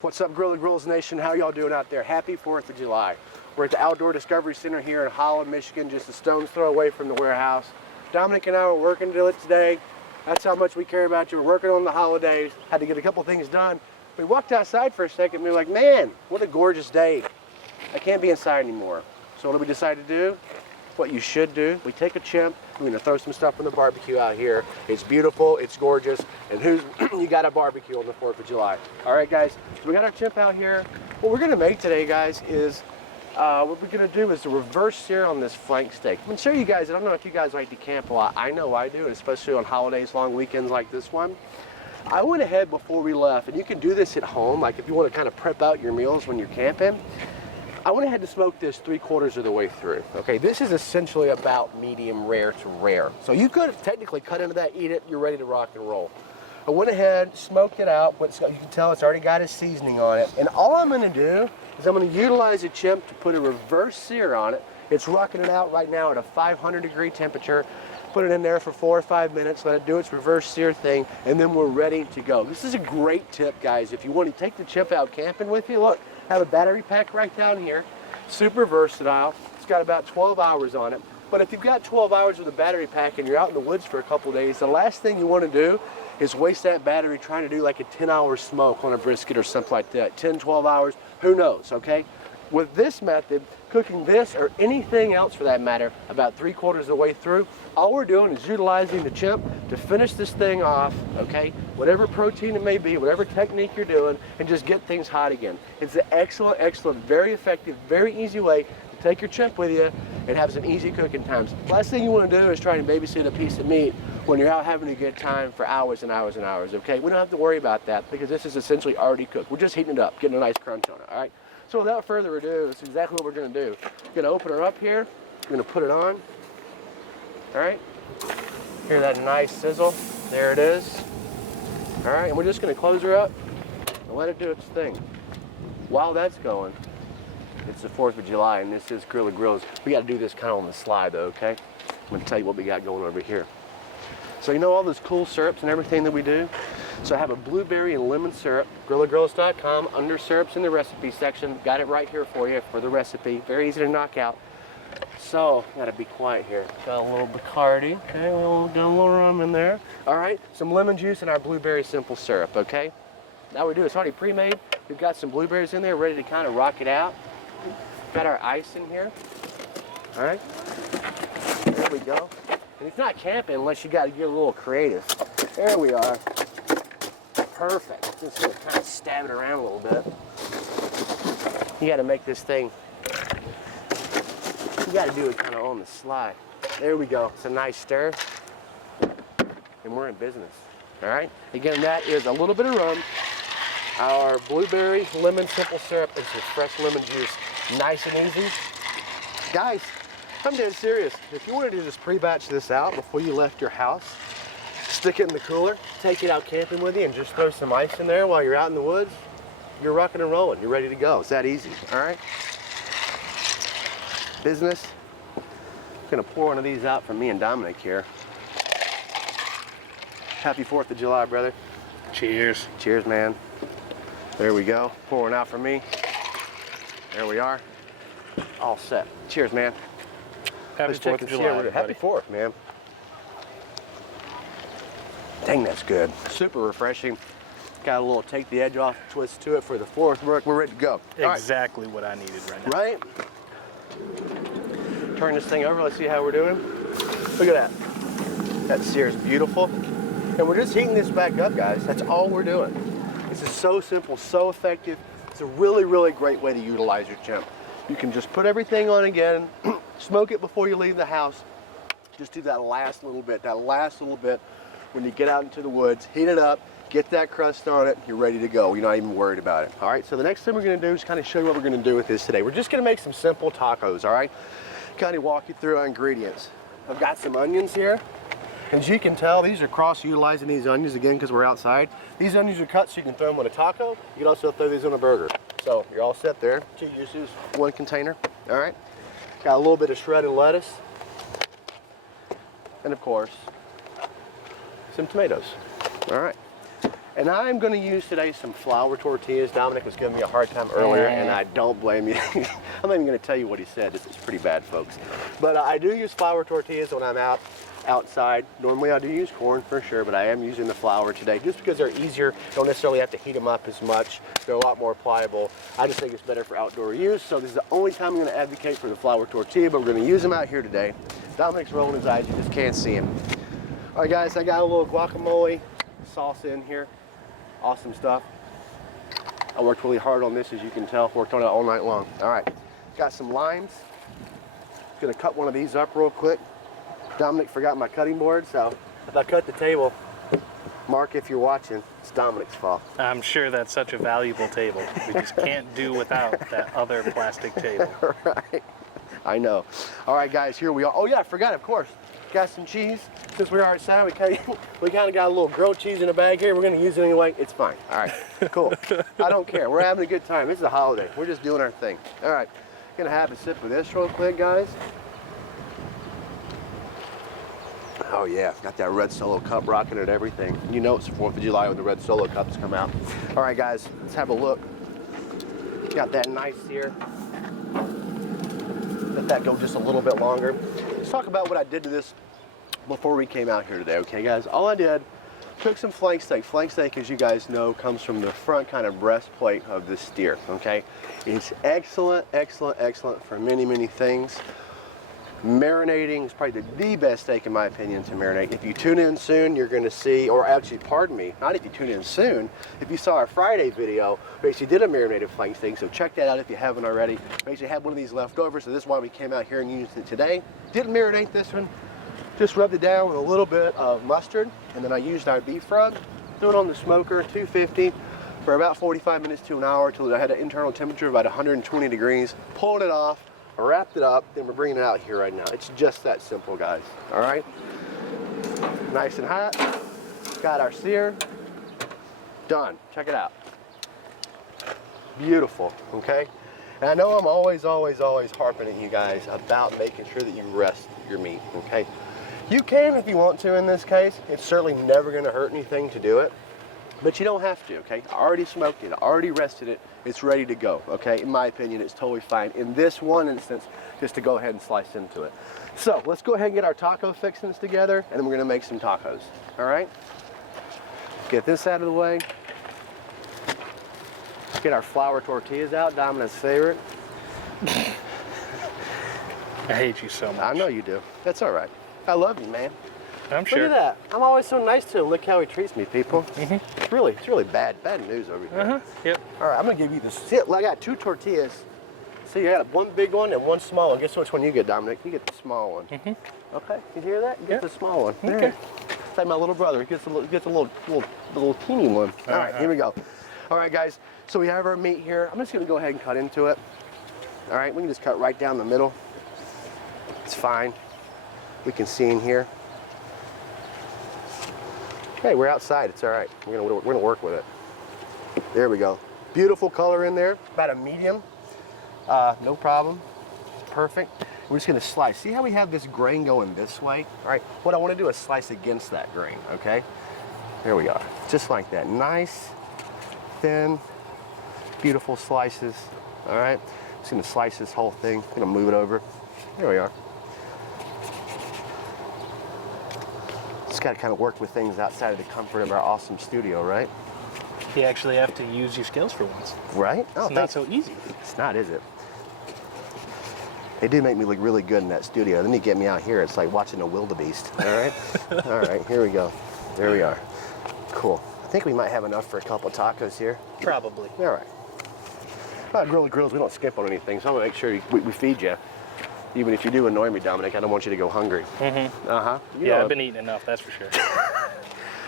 What's up, Grilla Grills Nation? How y'all doing out there? Happy 4th of July. We're at the Outdoor Discovery Center here in Holland, Michigan, just a stone's throw away from the warehouse. Dominic and I were working to it today. That's how much we care about you. We're working on the holidays. Had to get a couple things done. We walked outside for a second and we were like, man, what a gorgeous day. I can't be inside anymore. So what do we decide to do? What you should do. We take a chimp. We're gonna throw some stuff on the barbecue out here. It's beautiful, it's gorgeous, and you got a barbecue on the 4th of July. All right, guys, so we got our chimp out here. What we're gonna make today, guys, is what we're gonna do is a reverse sear on this flank steak. I'm gonna show you guys, I don't know if you guys like to camp a lot. I know I do, especially on holidays, long weekends like this one. I went ahead before we left, and you can do this at home, like if you wanna kind of prep out your meals when you're camping. I went ahead to smoke this 3/4 of the way through. Okay, this is essentially about medium rare to rare. So you could technically cut into that, eat it, you're ready to rock and roll. I went ahead, smoked it out, but you can tell it's already got its seasoning on it. And all I'm gonna do is I'm gonna utilize a chimp to put a reverse sear on it. It's rocking it out right now at a 500-degree temperature. Put it in there for 4 or 5 minutes, let it do its reverse sear thing, and then we're ready to go. This is a great tip, guys. If you want to take the chimp out camping with you, look, have a battery pack right down here. Super versatile. It's got about 12 hours on it. But if you've got 12 hours with a battery pack and you're out in the woods for a couple days, the last thing you want to do is waste that battery trying to do like a 10-hour smoke on a brisket or something like that. 10, 12 hours, who knows, okay? With this method, cooking this or anything else for that matter, about 3/4 of the way through, all we're doing is utilizing the chimp to finish this thing off, okay? Whatever protein it may be, whatever technique you're doing, and just get things hot again. It's an excellent, excellent, very effective, very easy way to take your chimp with you and have some easy cooking times. Last thing you want to do is try and babysit a piece of meat when you're out having a good time for hours and hours and hours, okay? We don't have to worry about that because this is essentially already cooked. We're just heating it up, getting a nice crunch on it, all right? So without further ado, this is exactly what we're gonna do. We're gonna open her up here, we're gonna put it on, all right? Hear that nice sizzle, there it is. All right, and we're just gonna close her up and let it do its thing. While that's going, it's the 4th of July and this is Grilla Grills. We gotta do this kind of on the slide though, okay? I'm gonna tell you what we got going over here. So you know all those cool syrups and everything that we do? So I have a blueberry and lemon syrup, grillagrills.com, under syrups in the recipe section. Got it right here for you for the recipe. Very easy to knock out. So, gotta be quiet here. Got a little Bacardi, okay, got a little rum in there. All right, some lemon juice and our blueberry simple syrup, okay? Now we do, it's already pre-made. We've got some blueberries in there, ready to kind of rock it out. Got our ice in here, all right? There we go. And it's not camping unless you gotta get a little creative. There we are. Perfect. Just gonna kind of stab it around a little bit. You gotta make this thing, you gotta do it kind of on the slide. There we go. It's a nice stir. And we're in business. All right? Again, that is a little bit of rum, our blueberry lemon simple syrup, and some fresh lemon juice. Nice and easy. Guys, I'm dead serious. If you wanted to just pre-batch this out before you left your house, stick it in the cooler, take it out camping with you, and just throw some ice in there while you're out in the woods, you're rocking and rolling. You're ready to go. It's that easy, all right? Business. I'm gonna pour one of these out for me and Dominic here. Happy 4th of July, brother. Cheers. Cheers, man. There we go. Pouring out for me. There we are. All set. Cheers, man. Happy 4th of July, Happy 4th, man. Dang, that's good. Super refreshing. Got a little take the edge off twist to it for the 4th. We're ready to go. Exactly what I needed right now. Right? Turn this thing over. Let's see how we're doing. Look at that. That sear is beautiful. And we're just heating this back up, guys. That's all we're doing. This is so simple, so effective. It's a really, really great way to utilize your chimp. You can just put everything on again, smoke it before you leave the house. Just do that last little bit, when you get out into the woods, heat it up, get that crust on it, you're ready to go. You're not even worried about it. All right, so the next thing we're gonna do is kind of show you what we're gonna do with this today. We're just gonna make some simple tacos, all right? Kind of walk you through our ingredients. I've got some onions here. As you can tell, these are cross-utilizing these onions again because we're outside. These onions are cut so you can throw them on a taco. You can also throw these on a burger. So you're all set there. 2 uses, 1 container. All right. Got a little bit of shredded lettuce. And of course, some tomatoes. All right. And I'm gonna use today some flour tortillas. Dominic was giving me a hard time earlier, and I don't blame you. I'm not even gonna tell you what he said. It's pretty bad, folks. But I do use flour tortillas when I'm outside. Normally I do use corn for sure, but I am using the flour today just because they're easier. Don't necessarily have to heat them up as much. They're a lot more pliable. I just think it's better for outdoor use. So this is the only time I'm gonna advocate for the flour tortilla, but we're gonna use them out here today. Dominic's rolling his eyes, you just can't see him. All right guys, I got a little guacamole sauce in here. Awesome stuff. I worked really hard on this, as you can tell. Worked on it all night long. All right, got some limes. Gonna cut one of these up real quick. Dominic forgot my cutting board, so if I cut the table, Mark, if you're watching, it's Dominic's fault. I'm sure that's such a valuable table. We just can't do without that other plastic table. Right, I know. All right guys, here we are. Oh yeah, I forgot, of course. Got some cheese. Since we are outside, we kind of got a little grilled cheese in a bag here. We're gonna use it anyway. It's fine. All right, cool. I don't care. We're having a good time. This is a holiday. We're just doing our thing. All right, gonna have a sip of this real quick, guys. Oh yeah, got that red Solo cup rocking and everything. You know it's the 4th of July when the red Solo cups come out. All right, guys, let's have a look. Got that nice here. Let that go just a little bit longer. Let's talk about what I did to this before we came out here today, okay guys? All I did, took some flank steak. Flank steak, as you guys know, comes from the front kind of breastplate of the steer, okay? It's excellent, excellent, excellent for many, many things. Marinating is probably the best steak in my opinion to marinate. If you tune in soon, you're gonna see, or actually, pardon me, not if you tune in soon, if you saw our Friday video, we actually did a marinated flank steak, so check that out if you haven't already. We actually had one of these left over, so this is why we came out here and used it today. Didn't marinate this one, just rubbed it down with a little bit of mustard, and then I used our beef rub, threw it on the smoker, 250, for about 45 minutes to an hour till it had an internal temperature of about 120 degrees, pulled it off, wrapped it up, then we're bringing it out here right now. It's just that simple, guys. All right, nice and hot. Got our sear done. Check it out. Beautiful. Okay, and I know I'm always harping at you guys about making sure that you rest your meat. Okay, you can if you want to in this case. It's certainly never going to hurt anything to do it, but you don't have to. Okay, I already smoked it, I already rested it. It's ready to go, okay? In my opinion, it's totally fine. In this one instance, just to go ahead and slice into it. So let's go ahead and get our taco fixings together, and then we're gonna make some tacos, all right? Get this out of the way. Get our flour tortillas out, Dominant's favorite. I hate you so much. I know you do. That's all right. I love you, man. I'm sure. Look at that. I'm always so nice to him. Look how he treats me, people. It's really bad news over here. Yep. All right, I'm gonna give you this. See, I got 2 tortillas. See, I got one big one and one small one. Guess which one you get, Dominic? You get the small one. Okay, you hear that? You get the small one. Okay. It's like my little brother. He gets a little teeny one. All right, here we go. All right, guys. So we have our meat here. I'm just gonna go ahead and cut into it. All right, we can just cut right down the middle. It's fine. We can see in here. Hey, we're outside, it's all right. We're gonna work with it. There we go. Beautiful color in there, about a medium. No problem, it's perfect. We're just gonna slice. See how we have this grain going this way? All right, what I wanna do is slice against that grain, okay? There we are, just like that. Nice, thin, beautiful slices, all right? Just gonna slice this whole thing, gonna move it over. There we are. Just got to kind of work with things outside of the comfort of our awesome studio, right? You actually have to use your skills for once. Right? Oh, it's not so easy. It's not, is it? They do make me look really good in that studio. Then you get me out here, it's like watching a wildebeest. All right? All right, here we go. There we are. Cool. I think we might have enough for a couple tacos here. Probably. All right. Grilla Grills, we don't skip on anything, so I'm going to make sure we feed you. Even if you do annoy me, Dominic, I don't want you to go hungry. Yeah, I've been eating enough, that's for sure.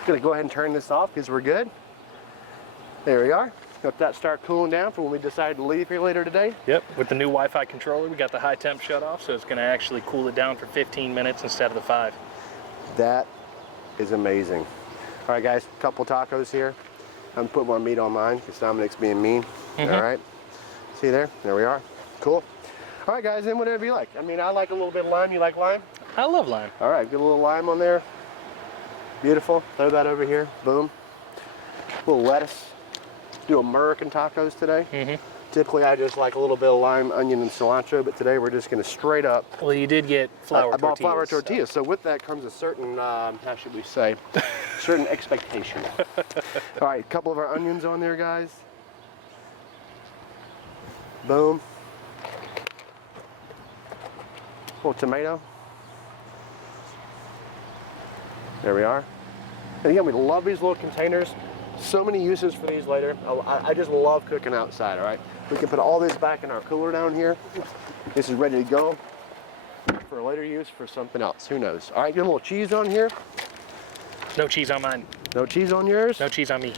Gonna go ahead and turn this off because we're good. There we are. Let that start cooling down for when we decide to leave here later today. Yep, with the new Wi-Fi controller, we got the high temp shut off, so it's gonna actually cool it down for 15 minutes instead of the 5. That is amazing. All right, guys, a couple tacos here. I'm putting more meat on mine because Dominic's being mean. All right. See there? There we are. Cool. All right, guys, then whatever you like. I mean, I like a little bit of lime. You like lime? I love lime. All right, get a little lime on there. Beautiful. Throw that over here. Boom. little lettuce. Do American tacos today. Typically, I just like a little bit of lime, onion, and cilantro, but today we're just going to straight up. Well, you did get flour I bought tortillas. flour tortillas, so with that comes a certain, how should we say, certain expectation. All right, a couple of our onions on there, guys. Boom. A little tomato. There we are. And again, we love these little containers. So many uses for these later. I just love cooking outside, all right? We can put all this back in our cooler down here. This is ready to go for a later use for something else. Who knows? All right, get a little cheese on here. No cheese on mine. No cheese on yours? No cheese on me.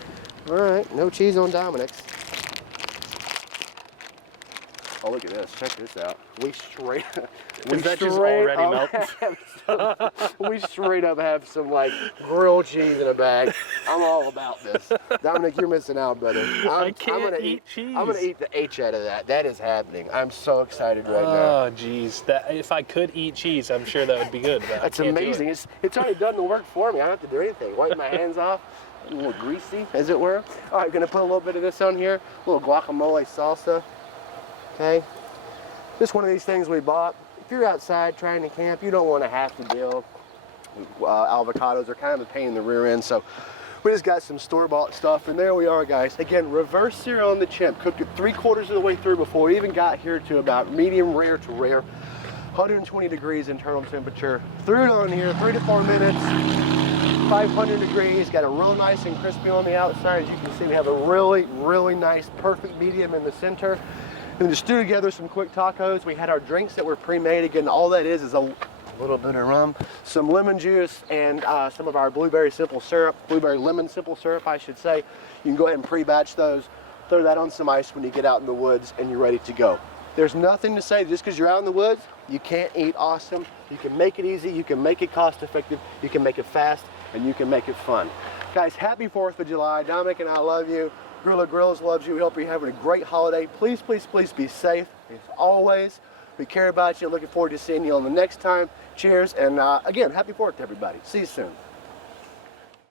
All right, no cheese on Dominic's. Oh, look at this. Check this out. We straight Is that just already melted? We straight up have some like grilled cheese in a bag. I'm all about this. Dominic, you're missing out, brother. I can't eat cheese. I'm gonna eat the H out of that. That is happening. I'm so excited right now. Oh, geez. If I could eat cheese, I'm sure that would be good. But That's I can't do amazing. it. It's already done the work for me. I don't have to do anything. Wipe my hands off. A little greasy, as it were. All right, gonna put a little bit of this on here. A little guacamole salsa. Okay. Just one of these things we bought. If you're outside trying to camp, you don't want to have to deal. Avocados are kind of a pain in the rear end, so we just got some store-bought stuff, and there we are, guys. Again, reverse sear on the Chimp. Cooked it 3/4 of the way through before we even got here to about medium rare to rare. 120 degrees internal temperature. Threw it on here, 3 to 4 minutes. 500 degrees. Got it real nice and crispy on the outside. As you can see, we have a really, really nice, perfect medium in the center. And to stew together some quick tacos, we had our drinks that were pre-made. Again, all that is a little bit of rum, some lemon juice, and some of our blueberry lemon simple syrup, I should say. You can go ahead and pre-batch those, throw that on some ice when you get out in the woods, and you're ready to go. There's nothing to say just because you're out in the woods, you can't eat awesome. You can make it easy, you can make it cost effective, you can make it fast, and you can make it fun. Guys, happy 4th of July. Dominic and I love you. Grilla Grills loves you. We hope you're having a great holiday. Please, please, please be safe. As always, we care about you. Looking forward to seeing you on the next time. Cheers, and again, happy 4th to everybody. See you soon.